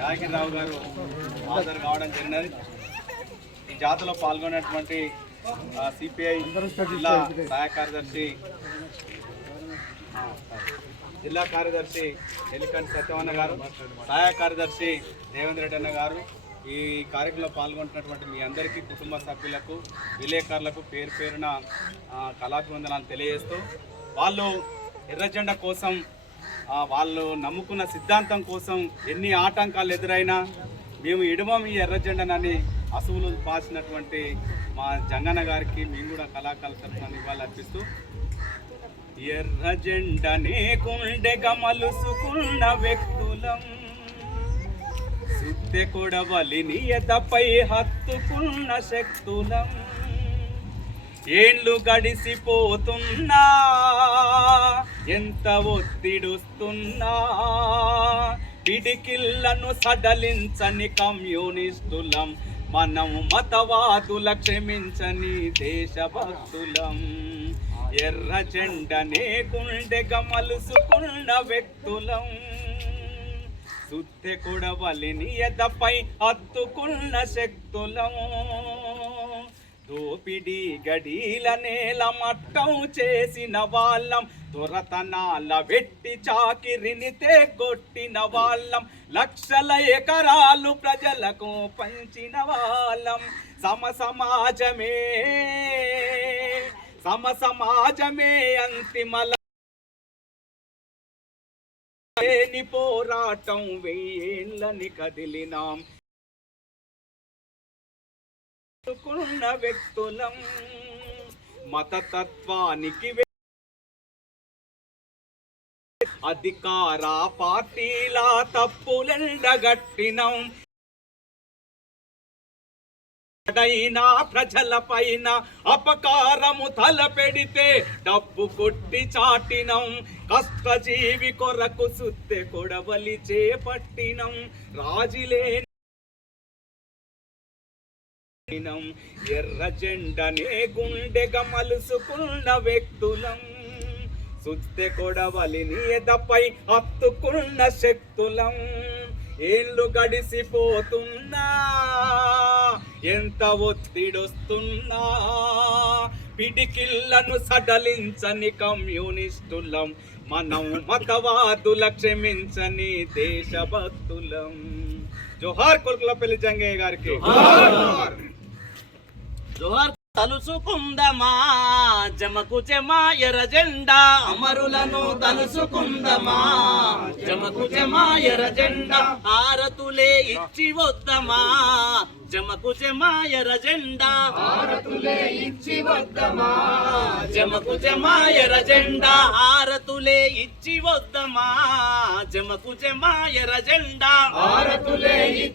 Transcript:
యాగిరిరావు గారు హాజరు కావడం జరిగినది. ఈ జాతరలో పాల్గొన్నటువంటి సిపిఐ జిల్లా సహాయ కార్యదర్శి జిల్లా కార్యదర్శి ఎలికంటి సత్యవన్న గారు సహాయ కార్యదర్శి దేవేంద్ర రెడ్డి అన్న గారు ఈ కార్యక్రమంలో పాల్గొంటున్నటువంటి మీ అందరికీ కుటుంబ సభ్యులకు విలేకరులకు పేరు పేరున కళాభివందనాలు తెలియజేస్తూ వాళ్ళు ఎర్రజెండా కోసం వాళ్ళు నమ్ముకున్న సిద్ధాంతం కోసం ఎన్ని ఆటంకాలు ఎదురైనా మేము ఇడమం ఈ ఎర్రజెండనని అసువులు పాసినటువంటి మా జంగన్న గారికి మేము కూడా కళాకారుల తరఫున ఇవ్వాలి అర్పిస్తూ ఎర్ర జెండనే గుండె గమలుసుకున్న వ్యక్తులం సుత్తె కొడవలిని ఎదపై హత్తుకున్న శక్తులం ఏండ్లు గడిసిపోతున్నా ఎంత ఒత్తిడుస్తున్నా? పిడికిళ్ళను సడలించని కమ్యూనిస్టులం మనం మతవాదుల క్షమించని దేశభక్తులం. ఎర్ర చెండనే గుండె గమలుసుకున్న వ్యక్తులం. సుత్తె కొడవలిని ఎదపై అత్తుకున్న శక్తులం. దోపిడి గడీల నేల మట్టం చేసిన వాళ్ళం. దొరతనాల వెట్టి చాకిరినితే కొట్టిన వాళ్ళం. లక్షల ఎకరాలు ప్రజలకు పంచిన వాళ్ళం. సమ సమాజమే సమ సమాజమే అంతిమల పోరాటం వెయ్యేళ్ళని కదిలినాం. కున్న వ్యక్తులం మతతత్వానికి అధికార పార్టీల తప్పులెండగట్టినం. ప్రజల ప్రజలపైన అపకారము తలపెడితే డబ్బు కొట్టి చాటినం. కష్టజీవి కొరకు సుత్తె కొడవలి చేపట్టినం. రాజిలేని ఎర్ర జెండనే గుండెగా మలుసుకున్న వ్యక్తులం. సుత్తె కొడవలి నీదపై హత్తుకున్న శక్తులం. ఏళ్ళు గడిసిపోతున్నా ఎంత ఒత్తిడొస్తున్నా. పిడికిళ్ళను సడలించని కమ్యూనిస్టులం. మనం మతవాదుల క్షమించని దేశభక్తులం. జోహార్ కొల్కులపల్లి జంగయ్య గారికి. జోహార్ తలుసుకుందమా జమకు జమ ఎర్ర జెండా. అమరులను తలుసుకుందమా జమకు జమ ఎర్ర జెండా. ఆరతులే ఇచ్చి వద్దమా? జమకు జమ ఎర్ర జెండా. ఆరతులే ఇచ్చి వద్దమా? జమకు జమ ఎర్ర జెండా. ఆరతులే ఇచ్చి వద్దమా? జమకు జమ ఎర్ర జెండా. ఆరతులే